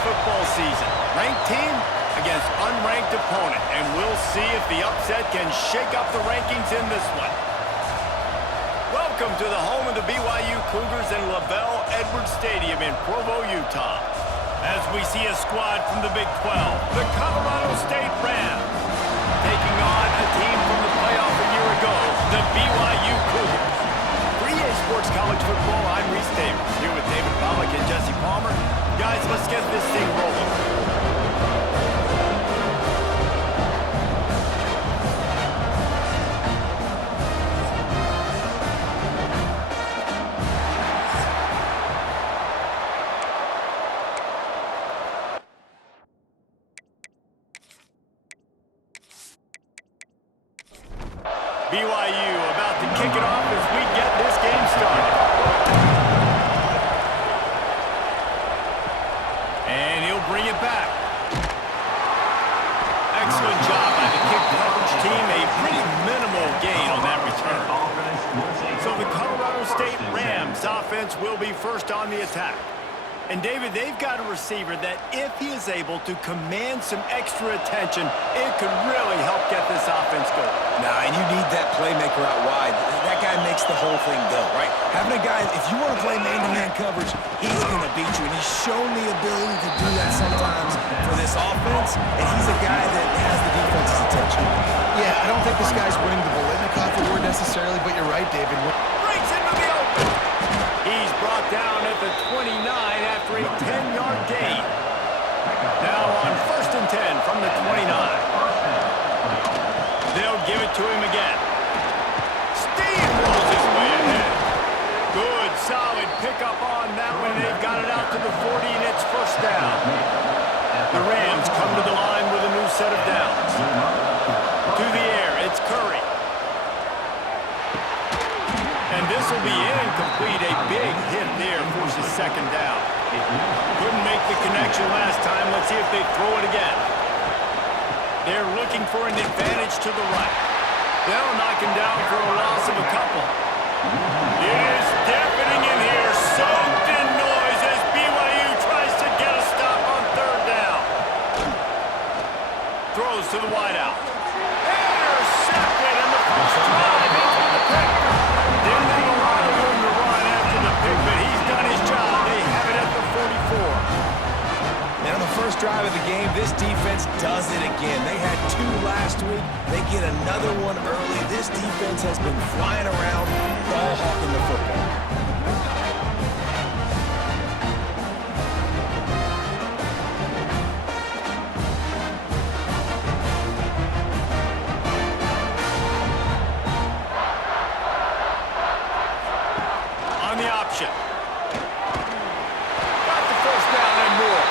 football season. Ranked team against unranked opponent, and we'll see if the upset can shake up the rankings in this one. Welcome to the home of the BYU Cougars in Lavelle Edwards Stadium in Provo, Utah. As we see a squad from the Big 12, the Colorado State Rams, taking on a team from the playoff a year ago, the BYU Cougars. For EA Sports College Football, I'm Reese Davis, here with David Pollack and Jesse Palmer. Guys, let's get this thing rolling. BYU about to kick it off as we get this game started. And he'll bring it back. Excellent job by the kick coverage team. A pretty minimal gain on that return. So the Colorado State Rams offense will be first on the attack. And, David, they've got a receiver that if he is able to command some extra attention, it could really help get this offense going. Nah, and you need that playmaker out wide. That guy makes the whole thing go, right? Having a guy, if you want to play man-to-man coverage, he's going to beat you. And he's shown the ability to do that sometimes for this offense, and he's a guy that has the defense's attention. Yeah, I don't think this guy's winning the Bolitnikoff award necessarily, but you're right, David. Breaks into the open. He's brought down at the 29 after a 10-yard gain. Now on 1st and 10 from the 29. They'll give it to him again. Steamrolls his way ahead. Good, solid pickup on that one. They've got it out to the 40, and it's first down. The Rams come to the line with a new set of downs. To the air, it's Curry. And this will be incomplete. A big hit there forces second down. Couldn't make the connection last time. Let's see if they throw it again. They're looking for an advantage to the right. They'll knock him down for a loss of a couple. It is deafening in here. Soaked in noise as BYU tries to get a stop on third down. Throws to the wideout. Intercepted in the first drive into the pick. Didn't have a lot of room to run after the pick, but he's done his job. They have it at the 44. And on the first drive of the game, this defense does it again. They had 2 last week. They get another one early. This defense has been flying around, ball hawking the football. On the option. Got the first down and more.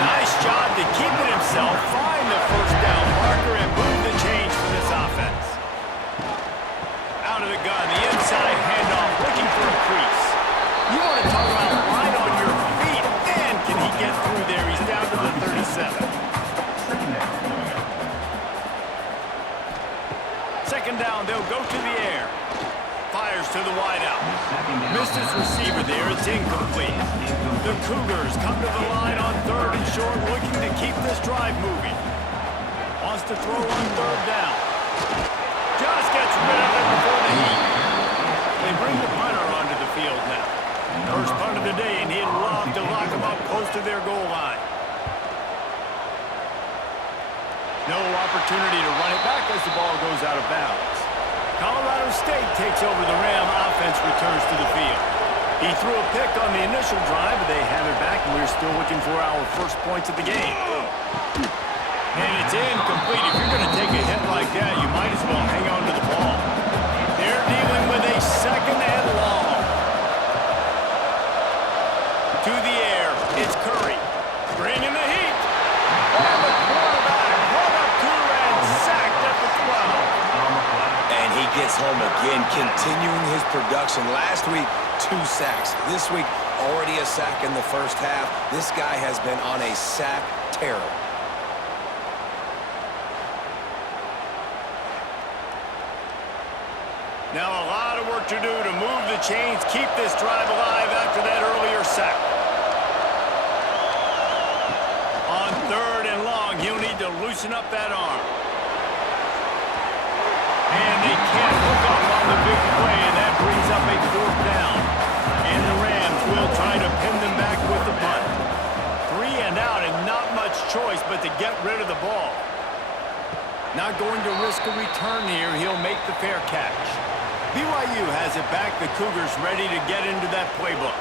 Nice job to keep it himself, find the first down marker, and move the change for this offense. Out of the gun, the inside handoff, looking for a crease. You want to talk about right on your feet, and can he get through there? He's down to the 37. Second down, they'll go to the air. Fires to the wideout. Missed his receiver there. It's incomplete. The Cougars come to the line on 3rd and short, looking to keep this drive moving. Wants to throw on 3rd down. Just gets rid of it before the heat. They bring the punter onto the field now. First punt of the day, and he'd love to lock them up close to their goal line. No opportunity to run it back as the ball goes out of bounds. Colorado State takes over the Ram. Offense returns to the field. He threw a pick on the initial drive, but they have it back, and we're still looking for our first points of the game. And it's incomplete. If you're going to take a hit like that, you might as well hang on to the ball. They're dealing with a second and long. To the air, it's Curry. Bringing the heat. And the quarterback run up to and sacked at the 12. And he gets home again, continuing his production. Last week, 2 sacks. This week, already a sack in the first half. This guy has been on a sack terror. Now a lot of work to do to move the chains, keep this drive alive after that earlier sack. loosen up that arm. And they can't hook up on the big play, and that brings up a 4th down. And the Rams will try to pin them back with the punt. 3 and out, and not much choice but to get rid of the ball. Not going to risk a return here. He'll make the fair catch. BYU has it back. The Cougars ready to get into that playbook.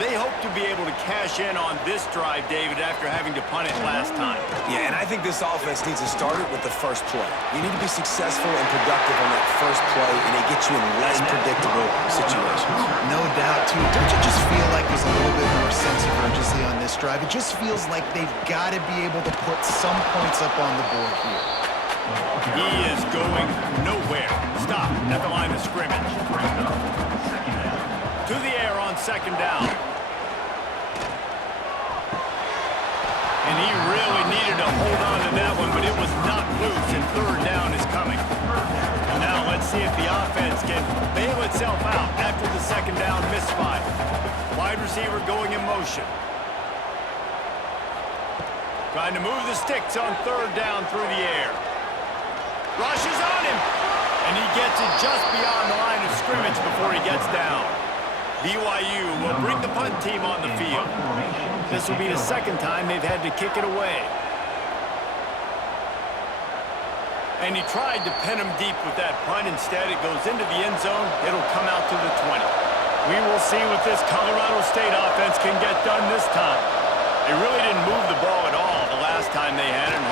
They hope to be able to cash in on this drive, David, after having to punt it last time. Yeah, and I think this offense needs to start it with the first play. You need to be successful and productive on that first play, and it gets you in less predictable situations. No doubt, too. Don't you just feel like there's a little bit more sense of urgency on this drive? It just feels like they've got to be able to put some points up on the board here. He is going nowhere. Stop at the line of scrimmage. To the air on 2nd down. And he really needed to hold on to that one, but it was not loose, and 3rd down is coming. Now let's see if the offense can bail itself out after the 2nd down misfire. Wide receiver going in motion. Trying to move the sticks on 3rd down through the air. Rushes on him, and he gets it just beyond the line of scrimmage before he gets down. BYU will bring the punt team on the field. This will be the 2nd time they've had to kick it away. And he tried to pin him deep with that punt. Instead, it goes into the end zone. It'll come out to the 20. We will see what this Colorado State offense can get done this time. They really didn't move the ball at all the last time they had it. And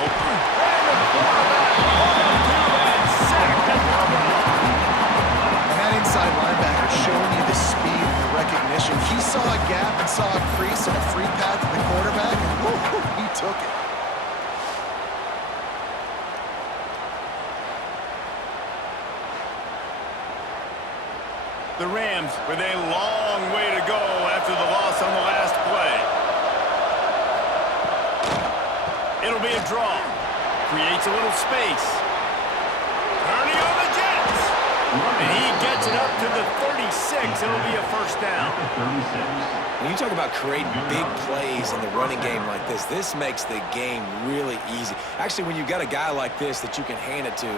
that inside linebacker showing you the speed and the recognition. He saw a gap and saw a crease and a free path to the quarterback, and whoo, he took it. The Rams with a long way to go after the loss on the last play. It'll be a draw. Creates a little space. Turning on the Jets. And he gets it up to the 36. It'll be a 1st down. When you talk about creating big plays in the running game like this makes the game really easy. Actually, when you've got a guy like this that you can hand it to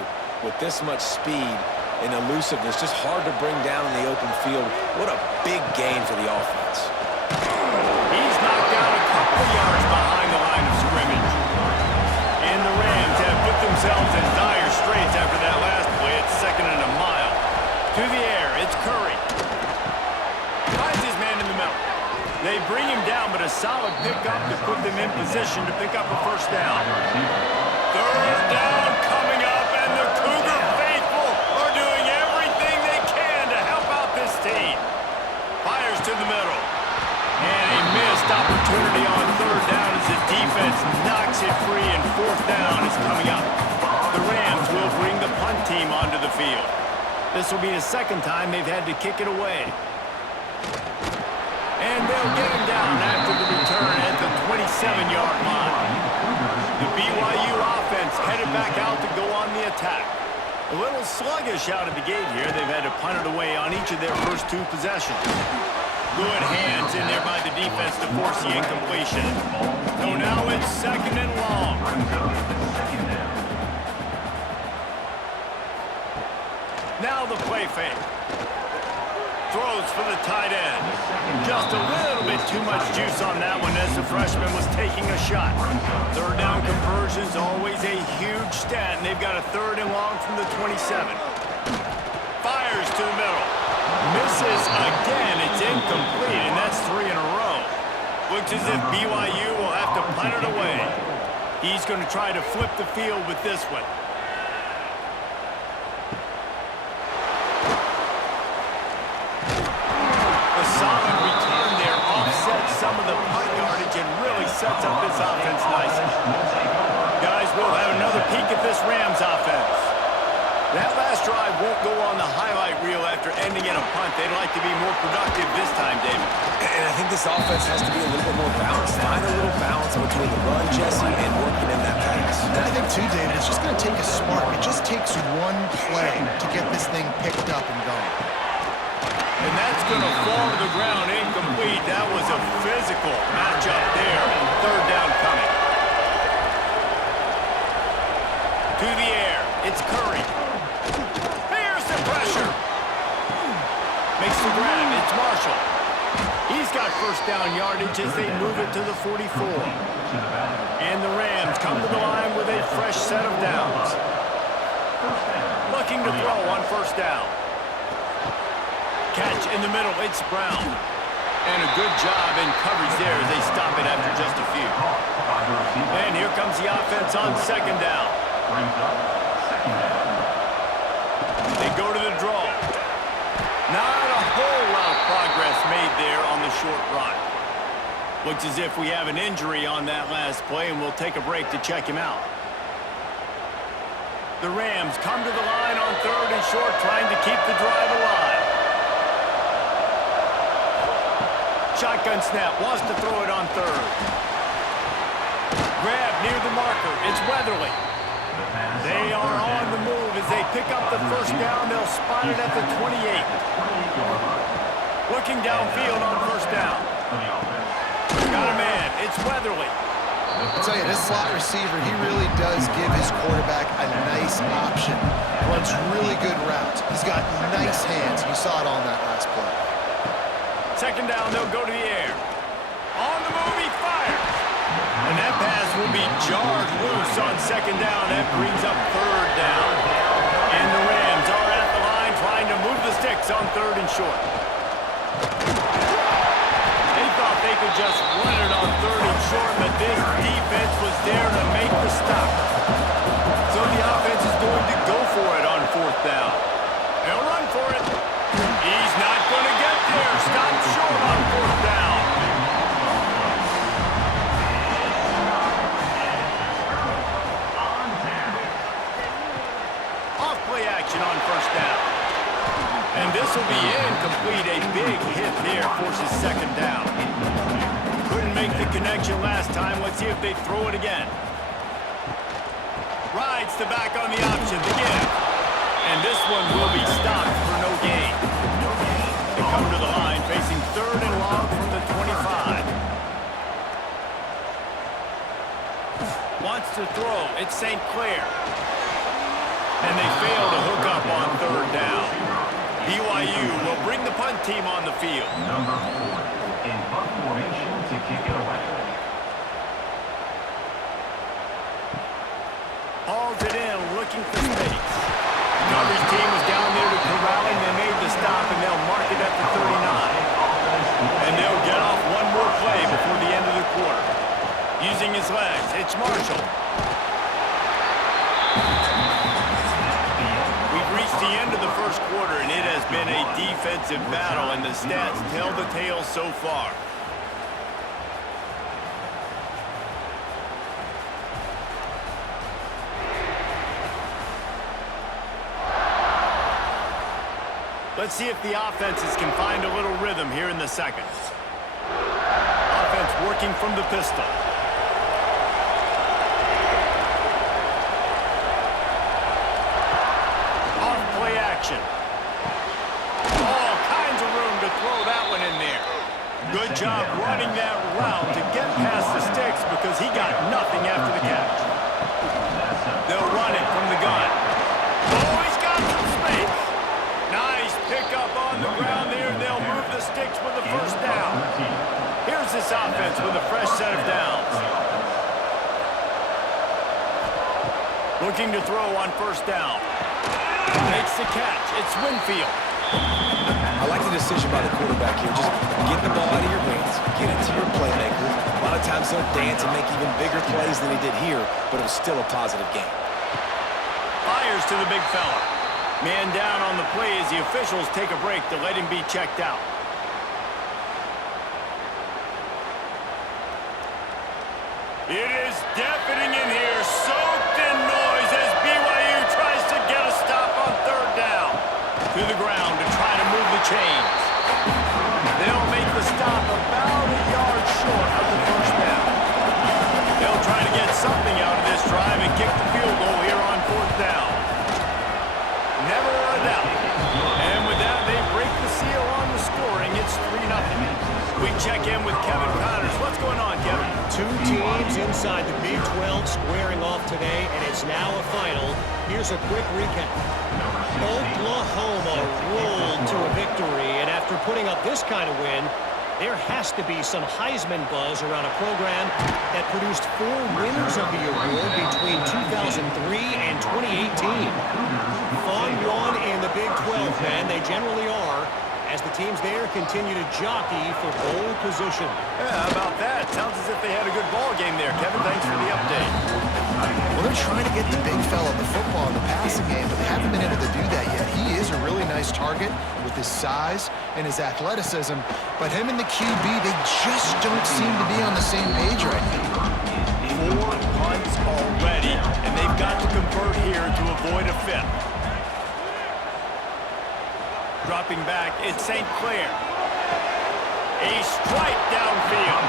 with this much speed and elusiveness, just hard to bring down in the open field. What a big gain for the offense. He's knocked down a couple of yards behind the line of scrimmage. And the Rams have put themselves in dire straits after that last play. It's 2nd and a mile. To the air, it's Curry. Finds his man in the middle. They bring him down, but a solid pickup to put them in position to pick up a 1st down. 3rd down coming up, and the Cougar faithful are doing everything they can to help out this team. Fires to the middle. And a missed opportunity on 3rd down as the defense knocks it free, and 4th down is coming up. The Rams will bring the punt team onto the field. This will be the 2nd time they've had to kick it away. And they'll get him down after the return at the 27-yard line. The BYU offense headed back out to go on the attack. A little sluggish out of the gate here. They've had to punt it away on each of their first 2 possessions. Good hands in there by the defense to force the incompletion. So now it's 2nd and long. Now the play fake. Throws for the tight end. Just a little bit too much juice on that one as the freshman was taking a shot. 3rd down conversion's always a huge stat, and they've got a 3rd and long from the 27. Fires to the middle. Misses again. It's incomplete, and that's 3 in a row. Looks as if BYU will have to punt it away. He's going to try to flip the field with this one. A solid return there offsets some of the punt yardage and really sets up this offense nicely. Guys, we'll have another peek at this Rams offense. That last drive won't go on the highlight reel after ending in a punt. They'd like to be more productive this time, David. And I think this offense has to be a little bit more balanced. Find a little balance between the run, Jesse, and working in that pass. And I think, too, David, it's just going to take a spark. It just takes one play to get this thing picked up and going. And that's going to fall to the ground incomplete. That was a physical matchup there. 3rd down coming. To the air. It's Curry. Here's the pressure. Makes the grab. It's Marshall. He's got first down yardage as they move it to the 44. And the Rams come to the line with a fresh set of downs. Looking to throw on first down. Catch in the middle. It's Brown. And a good job in coverage there as they stop it after just a few. And here comes the offense on second down. They go to the draw. Not a whole lot of progress made there on the short run. Looks as if we have an injury on that last play, and we'll take a break to check him out. The Rams come to the line on third and short, trying to keep the drive alive. Shotgun snap, wants to throw it on third. Grab near the marker, it's Weatherly. They are on the move as they pick up the first down. They'll spot it at the 28. Looking downfield on first down. Got a man, it's Weatherly. I'll tell you, this slot receiver, he really does give his quarterback a nice option. Runs really good routes. He's got nice hands. You saw it on that last play. Second down, they'll go to the air. On the move, he fires. And that pass will be jarred loose on second down. That brings up third down. And the Rams are at the line trying to move the sticks on third and short. They thought they could just run it on third and short, but this defense was there to make the stop. So the offense is going to go for it on fourth down. They'll run for it. He's not going to get there. Stop short on fourth down. Off play action on first down. And this will be incomplete. A big hit there forces second down. Couldn't make the connection last time. Let's see if they throw it again. Rides the back on the option. The give. And this one will be stopped for no gain. They come to the line facing third and long from the 25. Wants to throw. It's St. Clair. And they fail to hook up on third down. BYU will bring the punt team on the field. Number 4 in punt formation to kick it away. Hauls it in, looking for space. Coverage team was down there to corral him. They made the stop, and they'll mark it at the 39. And they'll get off one more play before the end of the quarter. Using his legs, it's Marshall. We've reached the end of the first quarter, and it has been a defensive battle, and the stats tell the tale so far. Let's see if the offenses can find a little rhythm here in the second. Offense working from the pistol. Off play action. All kinds of room to throw that one in there. Good job running that route to get past the sticks because he got nothing after the catch. They'll run it from the gun. Oh, he's got some space. Nice pickup on the ground there. They'll move the sticks with the first down. Here's this offense with a fresh set of downs. Looking to throw on first down. Makes the catch. It's Winfield. I like the decision by the quarterback here. Just get the ball out of your hands, get it to your playmaker. A lot of times he'll dance and make even bigger plays than he did here, but it was still a positive game. Fires to the big fella. Man down on the play as the officials take a break to let him be checked out. It is deafening in here, soaked in noise as BYU tries to get a stop on third down. To the ground to try to move the chains. They'll make the stop about a yard short of the first down. They'll try to get something out of this drive and kick the field goal here on fourth down. Never a doubt. And with that, they break the seal on the score. is now a final. Here's a quick recap. Oklahoma rolled to a victory, and after putting up this kind of win, there has to be some Heisman buzz around a program that produced 4 winners of the award between 2003 and 2018. Fun one in the Big 12, man. They generally are, as the teams there continue to jockey for bowl position. Yeah, how about that? Sounds as if they had a good ball game there. Kevin, thanks for the update. Well, they're trying to get the big fella the football in the passing game, but they haven't been able to do that yet. He is a really nice target with his size and his athleticism, but him and the QB, they just don't seem to be on the same page right now. 4 punts already, and they've got to convert here to avoid a 5th. Dropping back, it's St. Clair. A strike downfield.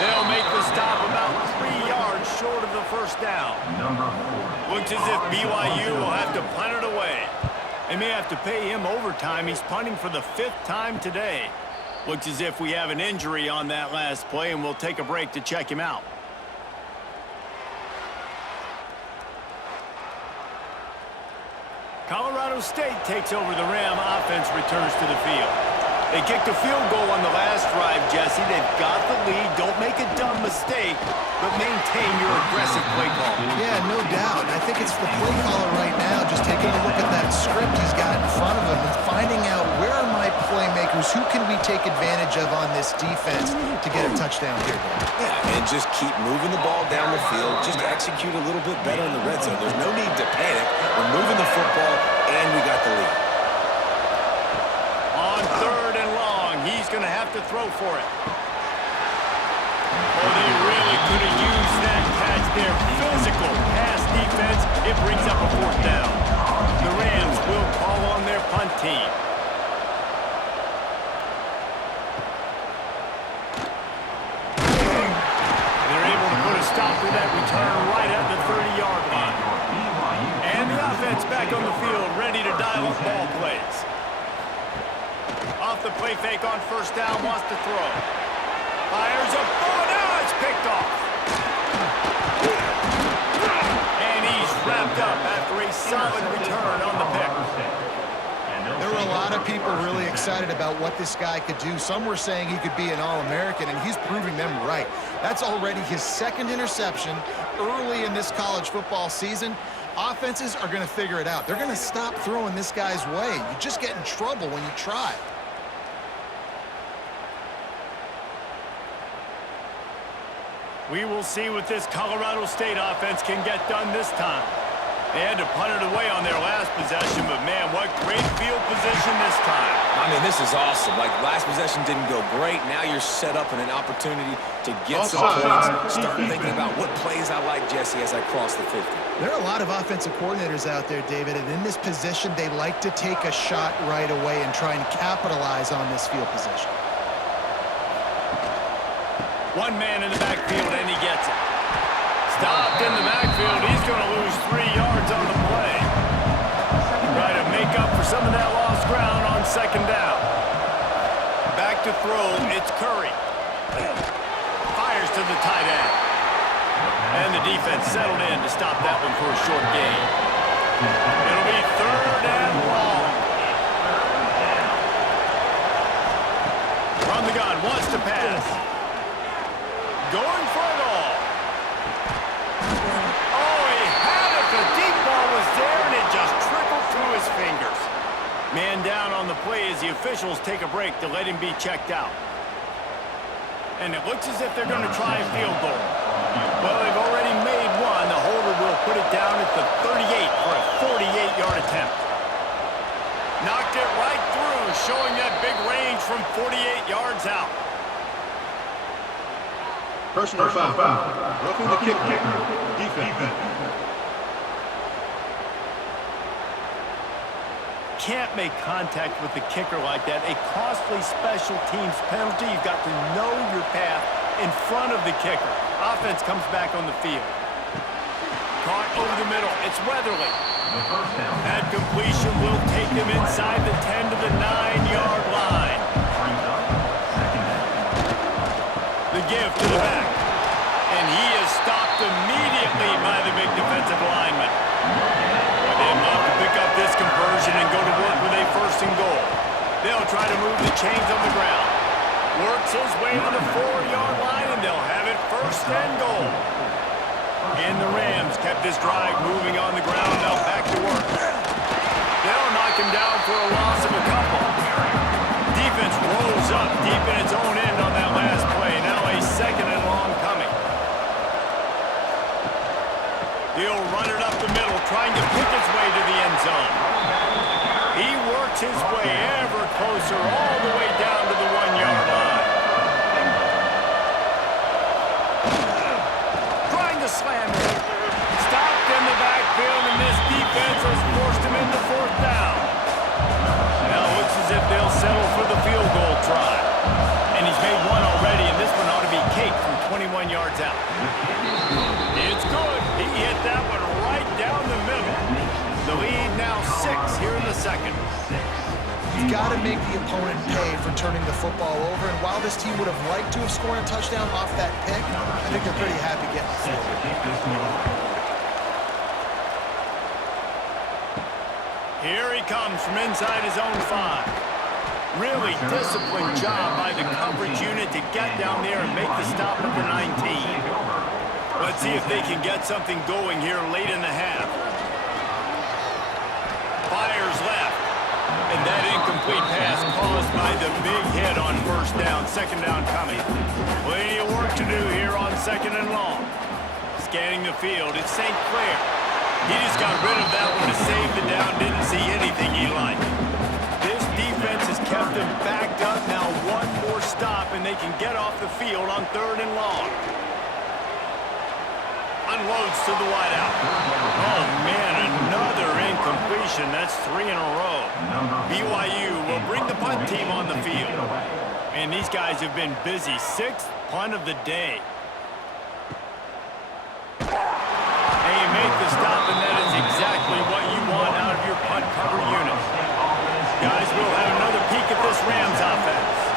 They'll make the stop about 3 yards short of the first down. Looks as if BYU will have to punt it away. They may have to pay him overtime. He's punting for the 5th time today. Looks as if we have an injury on that last play, and we'll take a break to check him out. Colorado State takes over the Ram. Offense returns to the field. They kicked a field goal on the last drive, Jesse. They've got the lead. Don't make a dumb mistake, but maintain your aggressive play call. Yeah, no doubt. I think it's the play caller right now just taking a look at that script he's got in front of him and finding out where are my playmakers, who can we take advantage of on this defense to get a touchdown here. Yeah, and just keep moving the ball down the field. Just execute a little bit better in the red zone. There's no need to panic. We're moving the football, and we got the lead. On 3rd and long, he's going to have to throw for it. Oh, they really could have used that catch there. Physical pass defense. It brings up a 4th down. The Rams will call on their punt team. They're able to put a stop to that return right at the 30-yard line. And the offense back on the field, ready to dial up ball plays. Off the play fake on 1st down, wants to throw. Fires a ball, now it's picked off. And he's wrapped up after a solid return on the pick. There were a lot of people really excited about what this guy could do. Some were saying he could be an All-American, and he's proving them right. That's already his 2nd interception early in this college football season. Offenses are going to figure it out. They're going to stop throwing this guy's way. You just get in trouble when you try. We will see what this Colorado State offense can get done this time. They had to punt it away on their last possession, but man, what great field position this time. I mean, this is awesome. Like, last possession didn't go great. Now you're set up in an opportunity to get some points. Start thinking about what plays I like, Jesse, as I cross the 50. There are a lot of offensive coordinators out there, David, and in this position, they like to take a shot right away and try and capitalize on this field position. One man in the backfield, and he gets it. Stopped in the backfield. He's going to lose 3 yards on the play. Try to make up for some of that lost ground on 2nd down. Back to throw. It's Curry. Fires to the tight end. And the defense settled in to stop that one for a short gain. It'll be 3rd and long. From the gun, wants to pass. Going for it all. Oh, he had it. The deep ball was there, and it just trickled through his fingers. Man down on the play as the officials take a break to let him be checked out. And it looks as if they're going to try a field goal. Well, they've already made one. The holder will put it down at the 38 for a 48-yard attempt. Knocked it right through, showing that big range from 48 yards out. Personal foul. Roughing the kicker. Defense. Can't make contact with the kicker like that. A costly special teams penalty. You've got to know your path in front of the kicker. Offense comes back on the field. Caught over the middle. It's Weatherly. That completion will take them inside the 10 to the 9-yard line. The give to the back. And he is stopped immediately by the big defensive lineman. try to move the chains on the ground. Works his way to the 4-yard line, and they'll have it first and goal. And the Rams kept this drive moving on the ground. Now back to work. They'll knock him down for a loss of a couple. Defense rolls up deep in its own end on that last play. Now a second and long coming. He'll run it up the middle, trying to pick his way to the end zone. He works his way ever closer all the way down to the 1-yard line. Trying to slam it. Stopped in the backfield, and this defense has forced him into 4th down. Now it looks as if they'll settle for the field goal try. And he's made one already, and this one ought to be cake from 21 yards out. It's good. He hit that one right down the middle. The lead now 6 here in the second. You've got to make the opponent pay for turning the football over, and while this team would have liked to have scored a touchdown off that pick, I think they're pretty happy getting the field. Here he comes from inside his own 5. Really disciplined job by the coverage unit to get down there and make the stop at the 19. Let's see if they can get something going here late in the half. Fires left. And that incomplete pass caused by the big hit on 1st down. 2nd down coming. Plenty of work to do here on 2nd and long. Scanning the field, it's St. Clair. He just got rid of that one to save the down. Didn't see anything he liked. This defense has kept them backed up. Now one more stop, and they can get off the field on 3rd and long. Unloads to the wideout. Oh, man, another incompletion. That's 3 in a row. BYU will bring the punt team on the field. And these guys have been busy. 6th punt of the day. And you make the stop, and that is exactly what you want out of your punt cover unit. Guys, we'll have another peek at this Rams offense.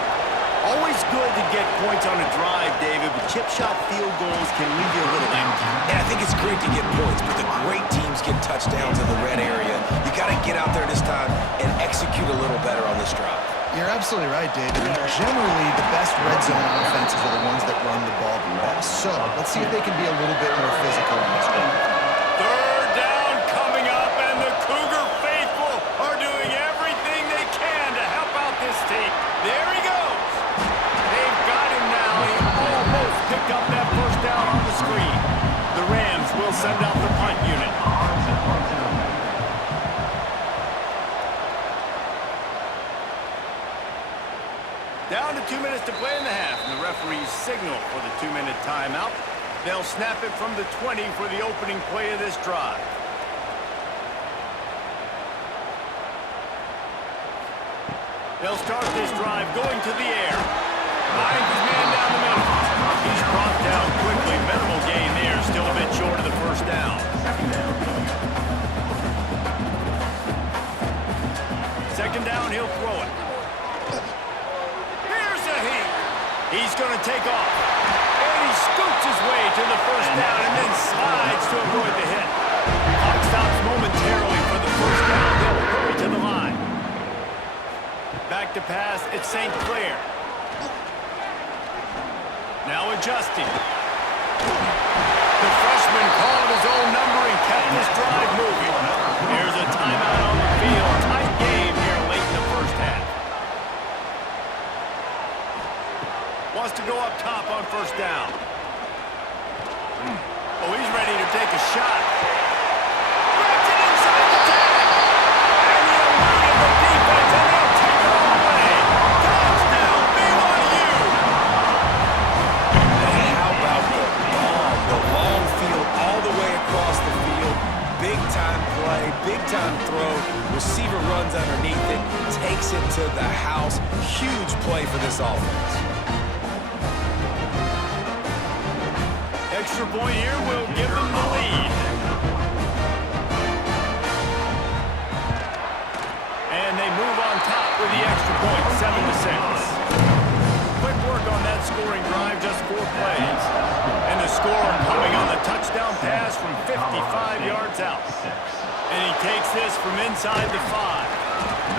Always good to get points on a drive, David, but chip shot field goals can leave you a little empty. And I think it's great to get points, but the great teams get touchdowns in the red area. You got to get out there this time and execute a little better on this drive. You're absolutely right, David. Generally, the best red zone offenses are the ones that run the ball the best. So let's see if they can be a little bit more physical in this game. 3rd down coming up, and the Cougar faithful are doing everything they can to help out this team. There he goes. They've got him now. He almost picked up that 1st down on the screen. The Rams will send out the punt unit. Down to 2 minutes to play in the half, and the referees signal for the 2-minute timeout. They'll snap it from the 20 for the opening play of this drive. They'll start this drive going to the air. Finds his man down the middle. He's brought down quickly. Minimal gain there. Still a bit short of the 1st down. 2nd down, he'll throw it. Here's a heat. He's going to take off. And he scoots his way to the 1st down and then slides to avoid the hit. Clock stops momentarily for the 1st down. They'll hurry to the line. Back to pass, it's St. Clair. Now adjusting. The freshman called his own number and kept this drive moving. Here's a timeout on the field. Tight game here late in the 1st half. Wants to go up top on 1st down. Oh, he's ready to take a shot. Grabs it inside the tag. And he eluded the defense, and they'll take it all away. Touchdown, BYU! And how about the bomb? The long field all the way across the field. Big-time play, big-time throw. Receiver runs underneath it, takes it to the house. Huge play for this offense. Extra point here will give them the lead. And they move on top with the extra point, 7-6. Quick work on that scoring drive, just 4 plays. And the score coming on the touchdown pass from 55 yards out. And he takes this from inside the 5.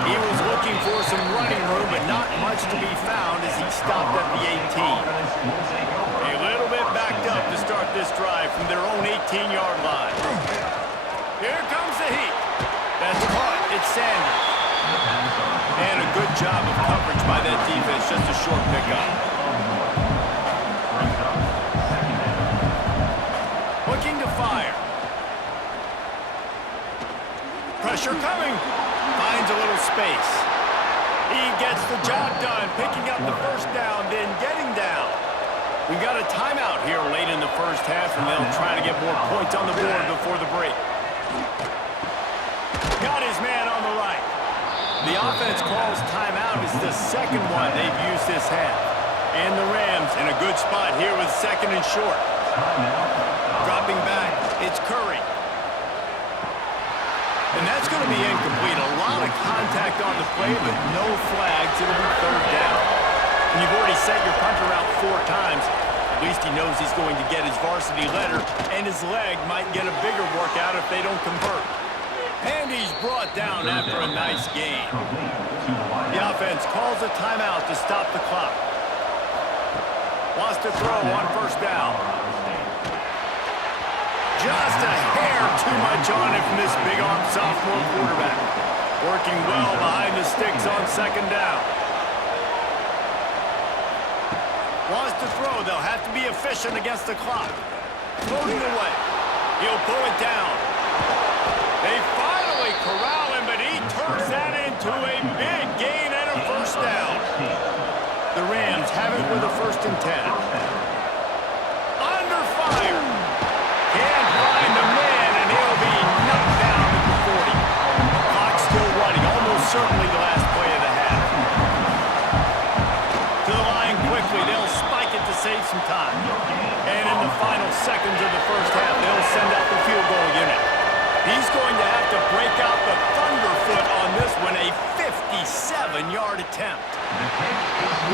He was looking for some running room, but not much to be found as he stopped at the 18. A little bit backed up to start this drive from their own 18-yard line. Here comes the heat. That's caught. It's Sanders. And a good job of coverage by that defense. Just a short pickup. Looking to fire. Pressure coming. Finds a little space. He gets the job done, picking up the first down, then getting down. We've got a timeout here late in the first half, and they'll try to get more points on the board before the break. Got his man on the right. The offense calls timeout. It's the second one they've used this half. And the Rams in a good spot here with second and short. Dropping back, it's Curry. And that's going to be incomplete. A lot of contact on the play, but no flags. It'll be third down. And you've already set your punter out 4 times. At least he knows he's going to get his varsity letter, and his leg might get a bigger workout if they don't convert. And he's brought down after a nice gain. The offense calls a timeout to stop the clock. Wants to throw on first down. Just a hair too much on it from this big-arm sophomore quarterback. Working well behind the sticks on second down. Wants to throw. They'll have to be efficient against the clock. Floating away. He'll pull it down. They finally corral him, but he turns that into a big gain and a first down. The Rams have it with a 1st and 10. Under fire. Can't find the man, and he'll be knocked down at the 40. Clock still running, almost certainly the last play of the half. To the line quickly, they'll spike it to save some time. And in the final seconds of the first half, they'll send out the field goal unit. He's going to have to break out the thunderfoot on this one, a 57-yard attempt.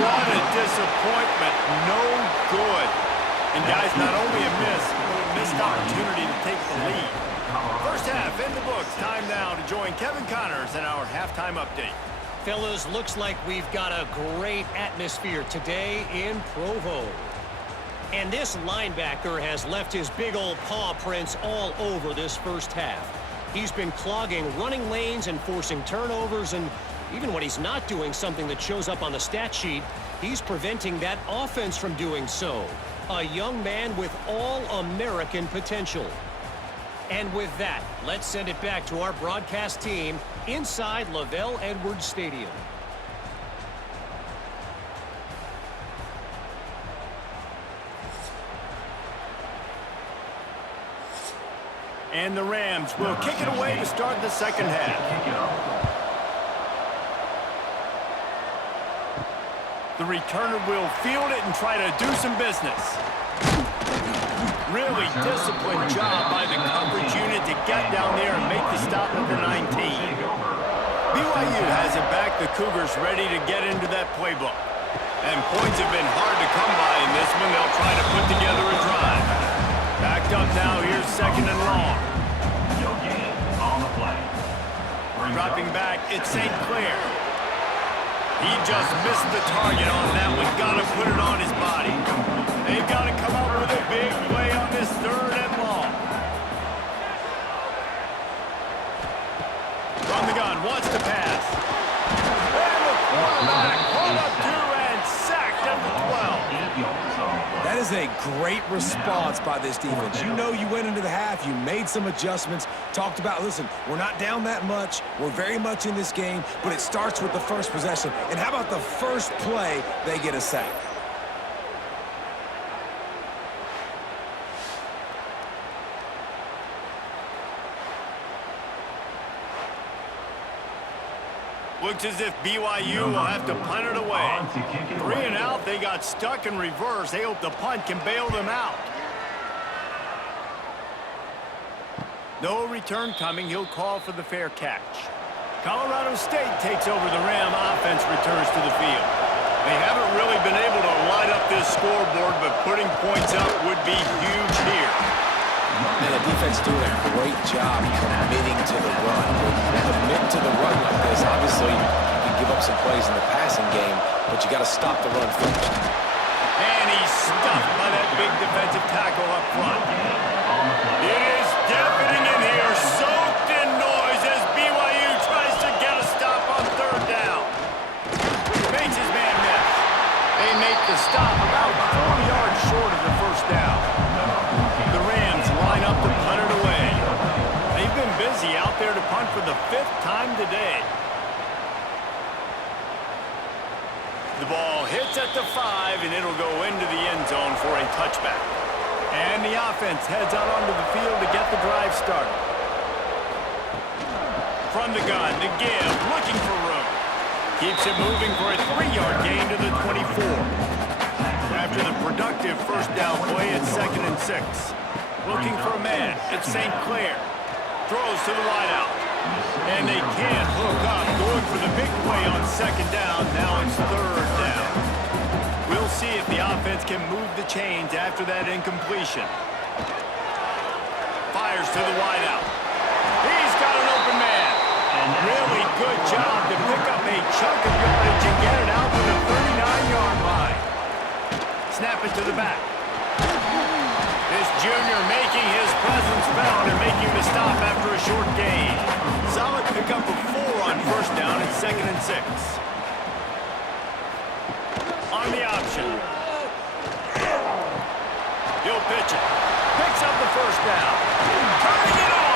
What a disappointment, no good. And guys, not only a miss, but a missed opportunity to take the lead. First half in the books. Time now to join Kevin Connors in our halftime update. Fellas, looks like we've got a great atmosphere today in Provo. And this linebacker has left his big old paw prints all over this first half. He's been clogging running lanes and forcing turnovers, and even when he's not doing something that shows up on the stat sheet, he's preventing that offense from doing so. A young man with all-American potential. And with that, let's send it back to our broadcast team inside Lavelle Edwards Stadium. And the Rams will kick it away to start the second half. The returner will field it and try to do some business. Really disciplined job by the coverage unit to get down there and make the stop at the 19. BYU has it back. The Cougars ready to get into that playbook. And points have been hard to come by in this one. They'll try to put together a drive. Backed up now. Here's second and long. Dropping back, it's St. Clair. He just missed the target on that one. Got to put it on his body. They've got to come up with a big play on this third and long. From the gun, wants to pass. And the quarterback pulled up to and sacked at the 12. That is a great response by this defense. You know you went into the half, you made some adjustments, talked about, listen, we're not down that much, we're very much in this game, but it starts with the first possession. And how about the first play, they get a sack? Looks as if BYU will have to punt it away. 3 and out, they got stuck in reverse. They hope the punt can bail them out. No return coming. He'll call for the fair catch. Colorado State takes over the Ram. Offense returns to the field. They haven't really been able to light up this scoreboard, but putting points up would be huge here. And the defense doing a great job committing to the run. Commit to the run like this, obviously, you can give up some plays in the passing game, but you got to stop the run first. And he's stuffed by that big defensive tackle up front. It is deafening in here, soaked in noise as BYU tries to get a stop on third down. Makes his man miss. They make the stop about 4 yards short of the first down. The Rams line up to punt it away. They've been busy out there to punt for the 5th time today. The ball hits at the 5, and it'll go into the end zone for a touchback. And the offense heads out onto the field to get the drive started. From the gun to give, looking for room. Keeps it moving for a 3-yard gain to the 24. After the productive first down play, it's 2nd and 6. Looking for a man. It's St. Clair. Throws to the wideout. And they can't hook up. Going for the big play on 2nd down. Now it's 3rd down. We'll see if the offense can move the chains after that incompletion. Fires to the wideout. He's got an open man. Really good job to pick up a chunk of yardage and get it out to the 39-yard line. Snap it to the back. This junior making his presence felt and making the stop after a short gain. Solid pickup of 4 on first down at 2nd and 6. On the option. He'll pitch it. Picks up the first down. Turning it on.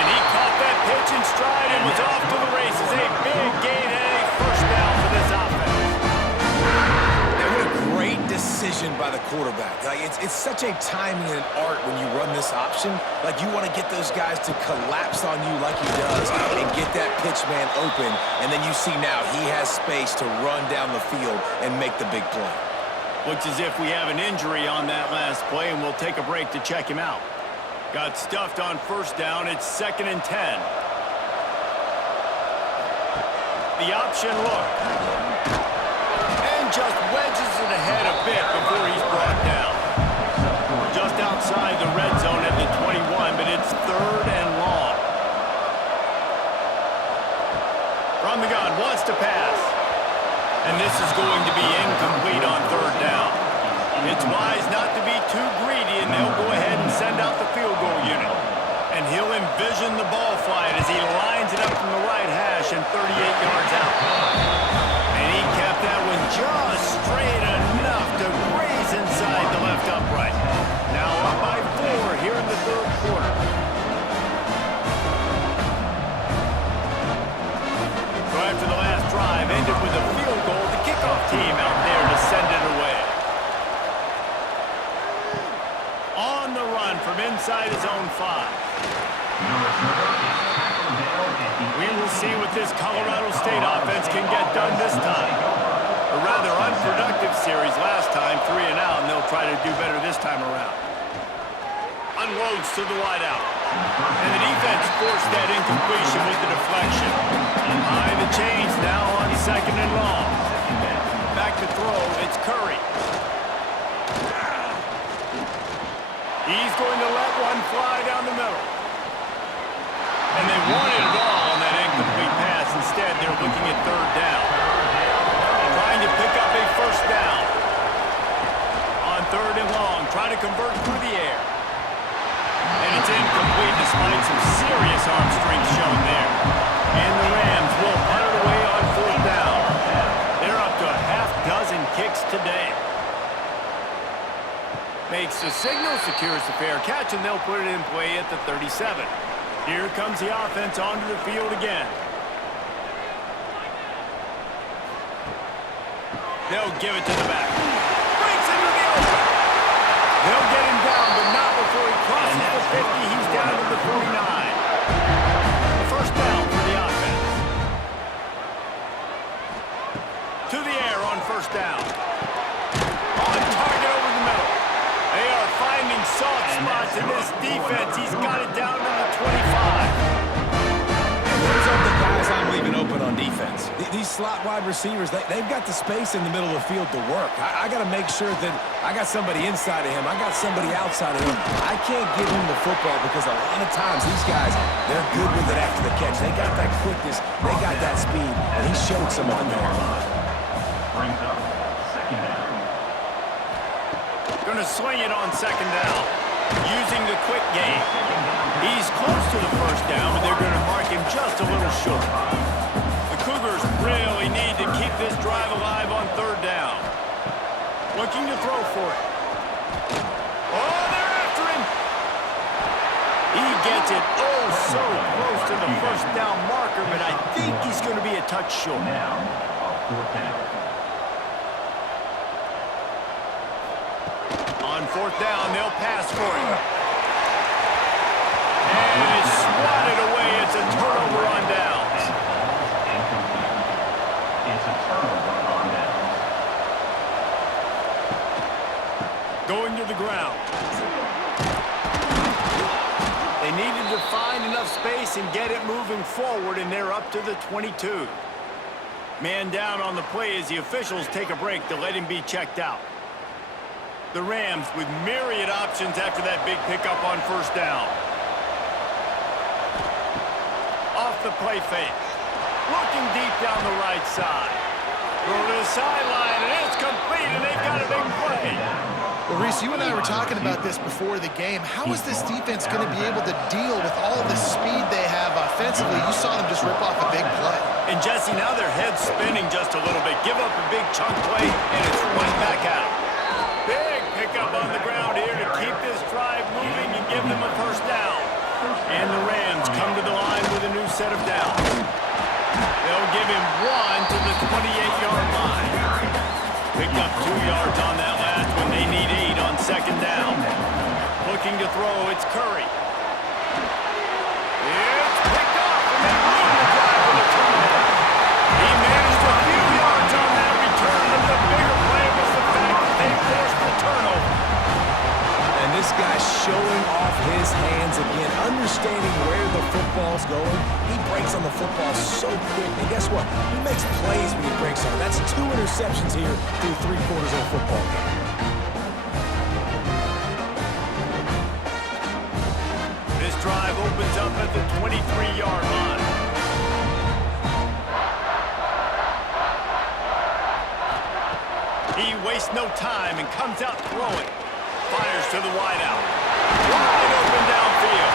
And he caught that pitch in stride and was off to the races. A big gain and a first down for this offense. What a great decision by the quarterback. Like, it's such a timing and art when you run this option. Like, you want to get those guys to collapse on you like he does and get that pitch man open. And then you see now he has space to run down the field and make the big play. Looks as if we have an injury on that last play, and we'll take a break to check him out. Got stuffed on first down. It's 2nd and 10. The option look. And just wedges it ahead a bit before he's brought down. Just outside the red zone at the 21, but it's 3rd and long. From the gun, wants to pass. And this is going to be incomplete on 3rd down. It's wise not to be too greedy, and they'll go ahead and send out the field goal unit. And he'll envision the ball flight as he lines it up from the right hash and 38 yards out. And he kept that one just straight enough to graze inside the left upright. Now up by 4 here in the 3rd quarter. So after the last drive ended with a field goal, the kickoff team out there to send it away. On the run from inside his own 5. We will see what this Colorado State offense can get done this time. A rather unproductive series last time, 3 and out, and they'll try to do better this time around. Unloads to the wideout. And the defense forced that incompletion with the deflection. High the chains now on 2nd and long. Back to throw, it's Curry. He's going to let one fly down the middle. And they wanted it all on that incomplete pass. Instead, they're looking at 3rd down. Trying to pick up a first down. On 3rd and long, trying to convert through the air. And it's incomplete despite some serious arm strength shown there. And the Rams will punt it away on 4th down. They're up to a half-dozen kicks today. Makes the signal, secures the fair catch, and they'll put it in play at the 37. Here comes the offense onto the field again. They'll give it to the back. Breaks into the open. They'll get him down, but not before he crosses the 50. He's down to the 49. The first down for the offense. To the air on first down. On target over the middle. They are finding soft spots in this defense. He's got it down to the 25. Those are the guys I'm leaving open on defense. these slot wide receivers, they've got the space in the middle of the field to work. I got to make sure that I got somebody inside of him. I got somebody outside of him. I can't give him the football because a lot of times these guys, they're good with it after the catch. They got that quickness. They got that speed, and he showed some of it there. Brings up second down. Going to swing it on second down, using the quick game. He's close to the first down, but they're going to mark him just a little short. The Cougars really need to keep this drive alive on third down. Looking to throw for it. Oh, they're after him. He gets it so close to the first down marker, but I think he's going to be a touch short. Now, fourth down. On fourth down, they'll pass for him. And it's swatted away. It's a turnover on downs. Incomplete. It's a turnover on downs. Going to the ground. They needed to find enough space and get it moving forward, and they're up to the 22. Man down on the play as the officials take a break to let him be checked out. The Rams with myriad options after that big pickup on first down. Off the play fake. Looking deep down the right side. Go to the sideline, and it's complete, and they've got a big play. Well, Reese, you and I were talking about this before the game. How is this defense going to be able to deal with all the speed they have offensively? You saw them just rip off a big play. And Jesse, now their head's spinning just a little bit. Give up a big chunk play, and it's right back at them. Big pickup on the ground here to keep this drive moving and give them a first down. And the Rams come to the line with a new set of downs. They'll give him one to the 28-yard line. Picked up 2 yards on that last one. They need 8 on second down. Looking to throw, it's Curry. It's picked off, and they win the drive with a turnover. He managed a few yards on that return, but the bigger play was the fact that they forced the turnover. And this guy's showing off his hands again, understanding where the football's going. He breaks on the football so quick, and guess what? He makes plays when he breaks on it. That's 2 interceptions here through 3 quarters of a football game. This drive opens up at the 23-yard line. He wastes no time and comes out throwing. Fires to the wideout. Wide open downfield.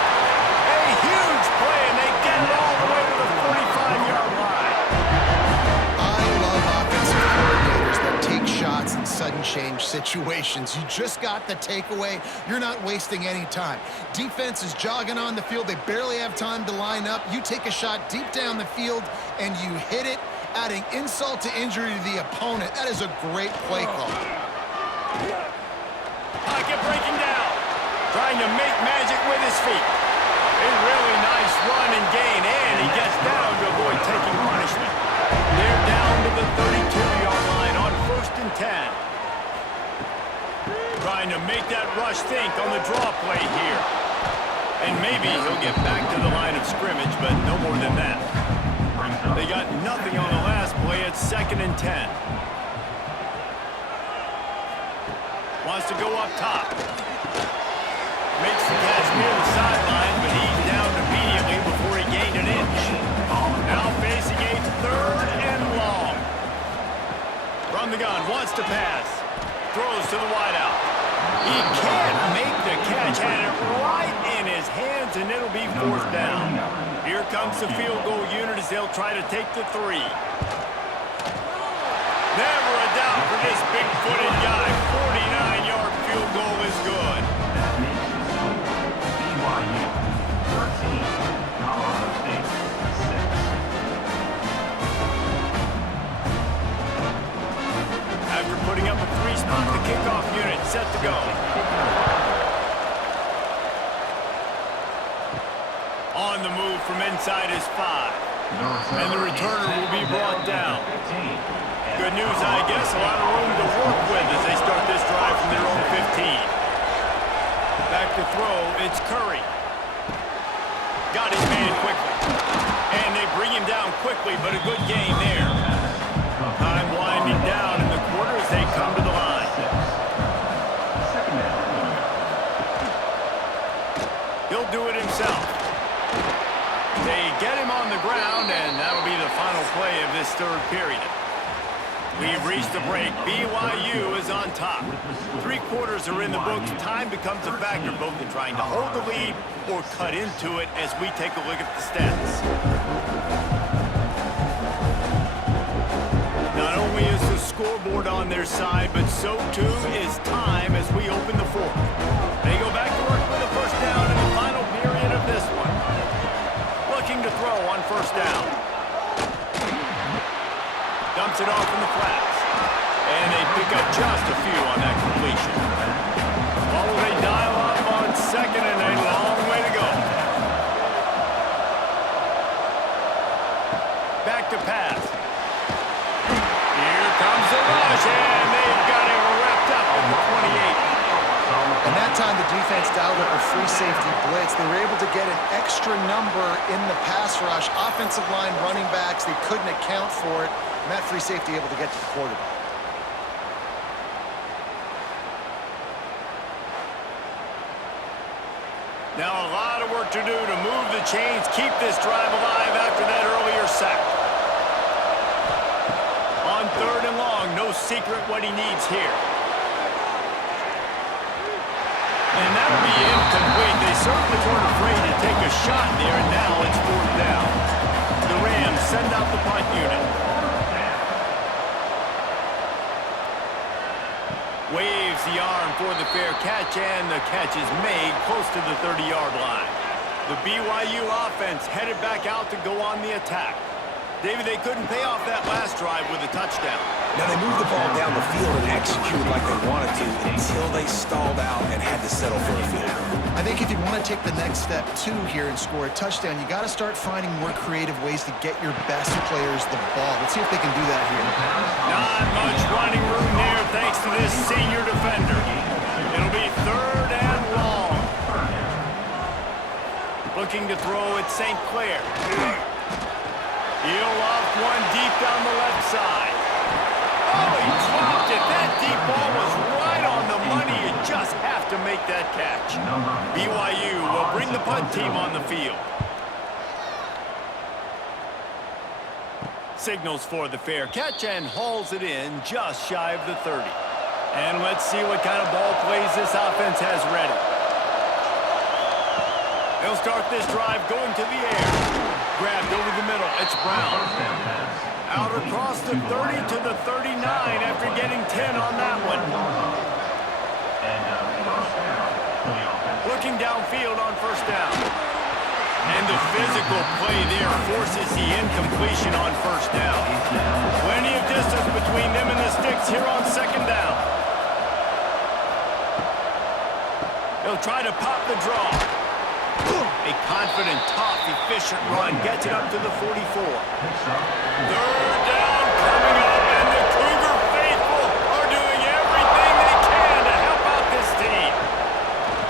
A huge play, and they get it all the way to the 45-yard line. I love offensive coordinators that take shots in sudden change situations. You just got the takeaway. You're not wasting any time. Defense is jogging on the field. They barely have time to line up. You take a shot deep down the field, and you hit it, adding insult to injury to the opponent. That is a great play call. Pocket breaking down. Trying to make magic with his feet. A really nice run and gain, and he gets down to avoid taking punishment. They're down to the 32-yard line on 1st and 10. Trying to make that rush think on the draw play here. And maybe he'll get back to the line of scrimmage, but no more than that. They got nothing on the last play at 2nd and 10. Wants to go up top. Makes the catch near the sideline, but he's down immediately before he gained an inch. Now facing a 3rd and long. From the gun, wants to pass. Throws to the wideout. He can't make the catch. Had it right in his hands, and it'll be 4th down. Here comes the field goal unit as they'll try to take the 3. Never a doubt for this big-footed guy. 49-yard field goal is good. That makes the score BYU 13, Colorado State 6. After putting up a 3-spot, the kickoff unit set to go. On the move from inside his 5. And the returner will be brought down. Good news, I guess. A lot of room to work with as they start this drive from their own 15. Back to throw, it's Curry. Got his man quickly. And they bring him down quickly, but a good game there. Time winding down in the quarter as they come to the line. He'll do it himself. They get him on the ground, and that'll be the final play of this third period. We've reached the break. BYU is on top. 3 quarters are in the books. Time becomes a factor both in trying to hold the lead or cut into it as we take a look at the stats. Not only is the scoreboard on their side, but so too is time as we open the fourth. They go back to work with a first down in the final period of this one. Looking to throw on first down. Dumps it off in the flats. And they pick up just a few on that completion. While they dial up on second and a long way to go. Back to pass. Here comes the rush, and they've got it wrapped up in the 28. And that time the defense dialed up a free safety blitz. They were able to get an extra number in the pass rush. Offensive line running backs, they couldn't account for it. And that free safety able to get to the quarterback. Now a lot of work to do to move the chains, keep this drive alive after that earlier sack. On third and long, no secret what he needs here. And that'll be incomplete. They certainly weren't afraid to take a shot there, and now it's fourth down. The Rams send out the punt unit. Waves the arm for the fair catch, and the catch is made close to the 30-yard line. The BYU offense headed back out to go on the attack. David, they couldn't pay off that last drive with a touchdown. Now, they moved the ball down the field and executed like they wanted to until they stalled out and had to settle for a field goal. I think if you want to take the next step, too, here and score a touchdown, you got to start finding more creative ways to get your best players the ball. Let's see if they can do that here. Not much running room there thanks to this senior defender. It'll be third and long. Looking to throw at St. Clair. He'll off one deep down the left side. Oh, he dropped it. That deep ball was right on the money. You just have to make that catch. BYU will bring the punt team on the field. Signals for the fair catch and hauls it in just shy of the 30. And let's see what kind of ball plays this offense has ready. They'll start this drive going to the air. Grabbed over the middle. It's Brown. Out across the 30 to the 39 after getting 10 on that one. Looking downfield on first down. And the physical play there forces the incompletion on first down. Plenty of distance between them and the sticks here on second down. He'll try to pop the draw. A confident, tough, efficient run gets it up to the 44. Third down coming up, and the Cougar faithful are doing everything they can to help out this team.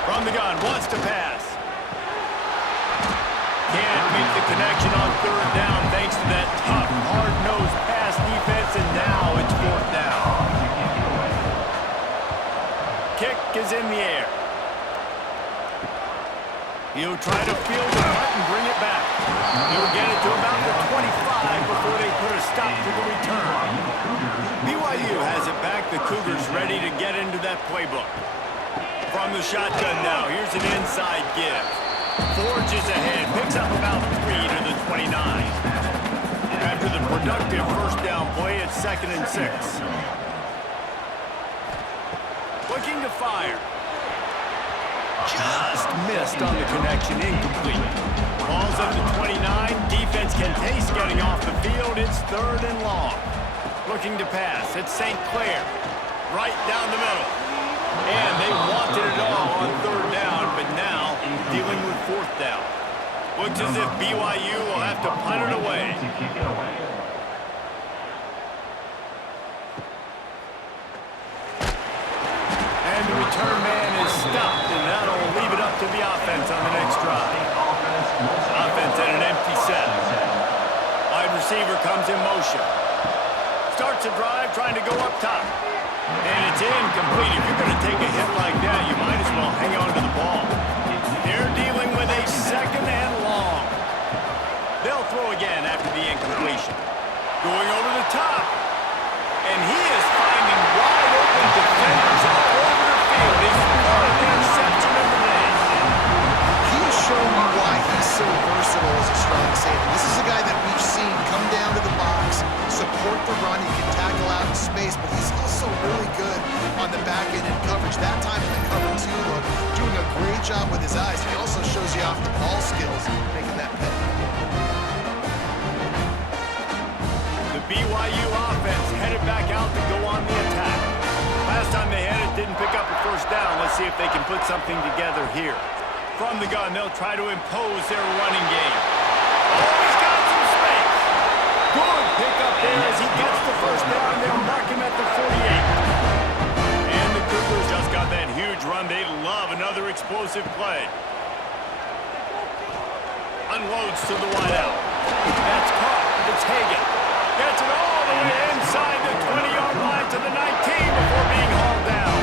From the gun, wants to pass. Can't make the connection on third down thanks to that tough, hard-nosed pass defense, and now it's fourth down. Kick is in the air. He'll try to field the punt and bring it back. He'll get it to about the 25 before they put a stop to the return. BYU has it back. The Cougars ready to get into that playbook. From the shotgun now, here's an inside give. Forges ahead, picks up about 3 to the 29. After the productive first down play, it's 2nd and 6. Looking to fire. Just missed on the connection, incomplete. Ball's up to 29. Defense can taste getting off the field. It's third and long. Looking to pass. It's St. Clair. Right down the middle. And they wanted it all on third down, but now dealing with fourth down. Looks as if BYU will have to punt it away. And the return man is stopped, and that'll leave it up to the offense on the next drive. Offense at an empty set. Wide receiver comes in motion. starts the drive trying to go up top. And it's incomplete. If you're going to take a hit like that, you might as well hang on to the ball. They're dealing with a second and long. They'll throw again after the incompletion. Going over the top. And he is finding wide open defenders all over the field. His third interception of the day. He has shown me why he's so versatile as a strong safety. This is a guy that we've seen come down to the box, support the run. He can tackle out in space, but he's also really good on the back end in coverage. That time in the cover two look, doing a great job with his eyes. He also shows you off the ball skills, making that pay. The BYU offense headed back out to go on the attack. Last time they had it, didn't pick up a first down. Let's see if they can put something together here. From the gun, they'll try to impose their running game. Oh, he's got some space. Good pickup there as he gets the first down. They'll mark him at the 48. And the Cougars just got that huge run. They love another explosive play. Unloads to the wideout. That's caught. It's Hagan. Gets it all the way inside the 20-yard line to the 19 before being hauled down.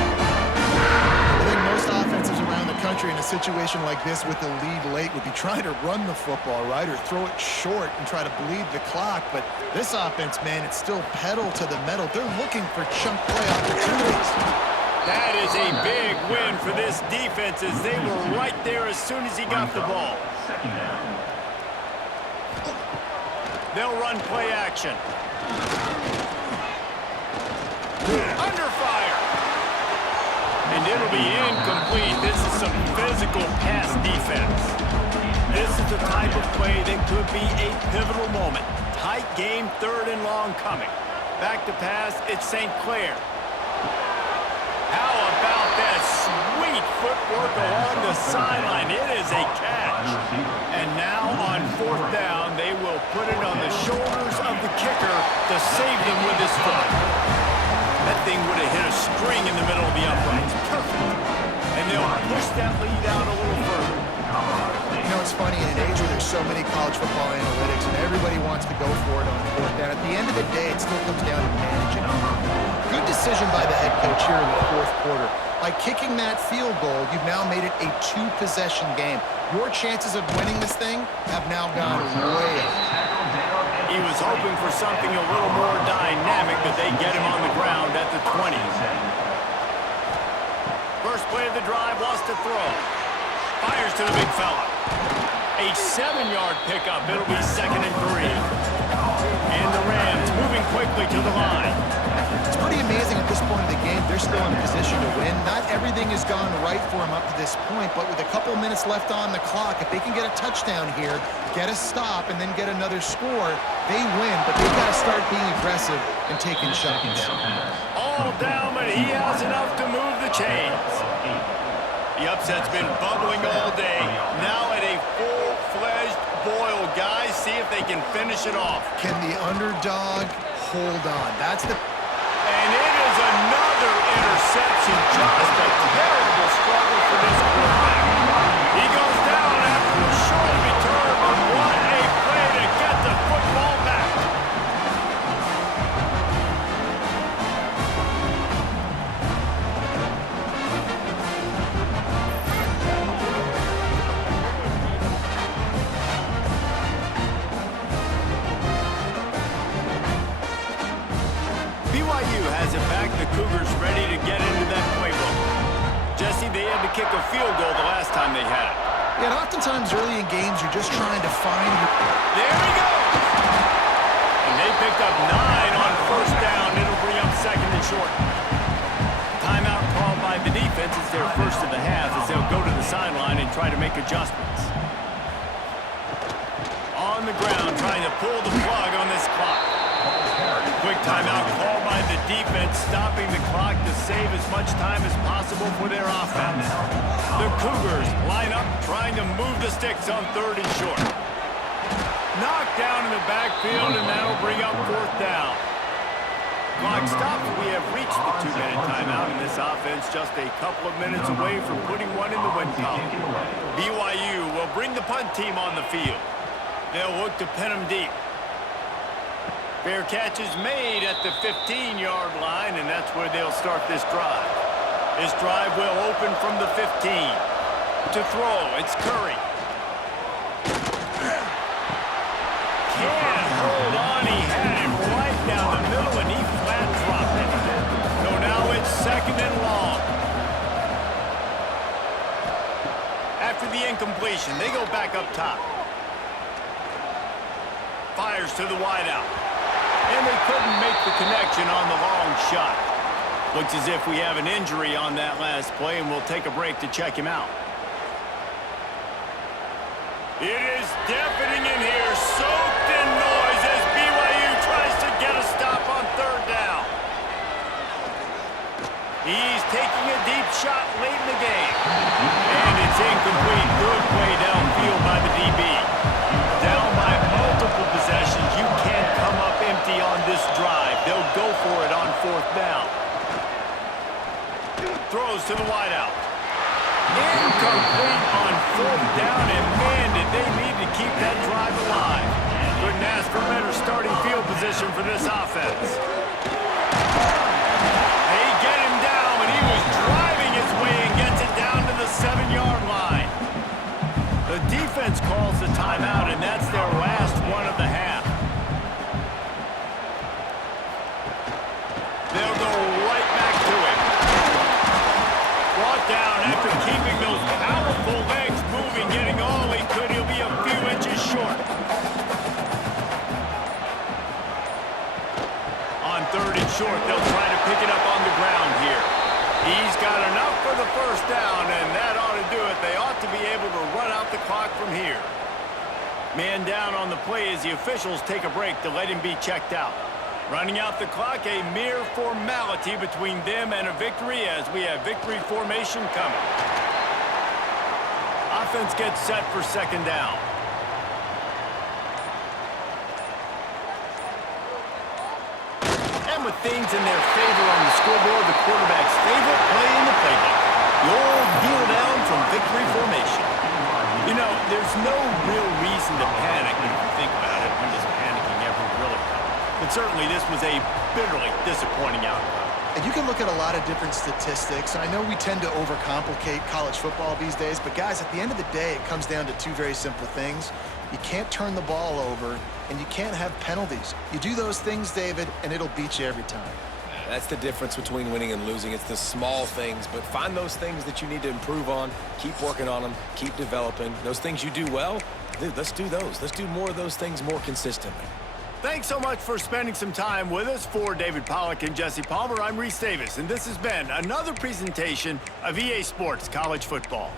I think most offenses around the country in a situation like this with the lead late would be trying to run the football, right, or throw it short and try to bleed the clock. But this offense, man, it's still pedal to the metal. They're looking for chunk play opportunities. That is a big win for this defense as they were right there as soon as he got the ball. Second down. They'll run play action. Under fire. And it'll be incomplete. This is some physical pass defense. This is the type of play that could be a pivotal moment. Tight game, third and long coming. Back to pass, it's St. Clair. How about that sweet footwork along the sideline? It is a catch. And now on fourth down, they will put it on the shoulders of the kicker to save them with his foot. That thing would have hit a string in the middle of the uprights. Perfect. And they'll push that lead out a little further. You know, it's funny, in an age where there's so many college football analytics and everybody wants to go for it on fourth down, at the end of the day, it still comes down to managing. Good decision by the head coach here in the fourth quarter. By kicking that field goal, you've now made it a two-possession game. Your chances of winning this thing have now gone way up. He was hoping for something a little more dynamic, but they get him on the ground at the 20. First play of the drive, lost to throw. Fires to the big fella. A 7-yard pickup. It'll be 2nd and 3. And the Rams moving quickly to the line. It's pretty amazing at this point of the game, they're still in a position to win. Not everything has gone right for them up to this point, but with a couple minutes left on the clock, if they can get a touchdown here, get a stop, and then get another score, they win. But they've got to start being aggressive and taking shots. All down, but he has enough to move the chains. The upset's been bubbling all day. Now at a full-fledged boil, guys. See if they can finish it off. Can the underdog hold on? That's the... And it is another interception. Just a terrible struggle for this quarterback. He goes down after a short return, but what a play to get the football back. BYU has it back. The Cougars ready to get into that playbook. Jesse, they had to kick a field goal the last time they had it. Yeah, and oftentimes early in games, you're just trying to find your... There he goes! And they picked up 9 on first down. It'll bring up 2nd and short. Timeout called by the defense. It's their first of the half as they'll go to the sideline and try to make adjustments. On the ground, trying to pull the plug on this clock. Quick timeout called by the defense, stopping the clock to save as much time as possible for their offense. The Cougars line up, trying to move the sticks on 3rd and short. Knocked down in the backfield, and that'll bring up 4th down. Clock stops. We have reached the 2-minute timeout, and this offense just a couple of minutes away from putting one in the win column. BYU will bring the punt team on the field. They'll look to pin them deep. Fair catch is made at the 15-yard line, and that's where they'll start this drive. This drive will open from the 15. To throw, it's Curry. Can't hold on. He had it right down the middle, and he flat dropped it. So now it's 2nd and long. After the incompletion, they go back up top. Fires to the wideout. And they couldn't make the connection on the long shot. Looks as if we have an injury on that last play, and we'll take a break to check him out. It is deafening in here, soaked in noise as BYU tries to get a stop on 3rd down. He's taking a deep shot late in the game. And it's incomplete. Good play downfield by the DB. Down by multiple possessions. You can't come up empty on this drive. They'll go for it on 4th down. Throws to the wideout. Incomplete on 4th down, and man, did they need to keep that drive alive. Couldn't ask for better starting field position for this offense. They get him down, but he was driving his way and gets it down to the 7-yard line. The defense calls the timeout, and that's their last one of the half. They'll go right back to him. Brought down after keeping those powerful legs moving, getting all he could. He'll be a few inches short. On 3rd and short, they'll try to pick it up on the ground here. He's got enough for the 1st down, and that ought to do it. They ought to be able to run out the clock from here. Man down on the play as the officials take a break to let him be checked out. Running out the clock, a mere formality between them and a victory as we have victory formation coming. Offense gets set for 2nd down. And with things in their favor on the scoreboard, the quarterback's favorite play in the playbook. The old kneel down from victory formation. You know, there's no real reason to panic when you think about it. When does panicking ever really come? But certainly this was a bitterly disappointing outcome. And you can look at a lot of different statistics. I know we tend to overcomplicate college football these days, but guys, at the end of the day, it comes down to 2 very simple things. You can't turn the ball over, and you can't have penalties. You do those things, David, and it'll beat you every time. That's the difference between winning and losing. It's the small things, but find those things that you need to improve on. Keep working on them. Keep developing. Those things you do well, dude, let's do those. Let's do more of those things more consistently. Thanks so much for spending some time with us. For David Pollack and Jesse Palmer, I'm Reese Davis, and this has been another presentation of EA Sports College Football.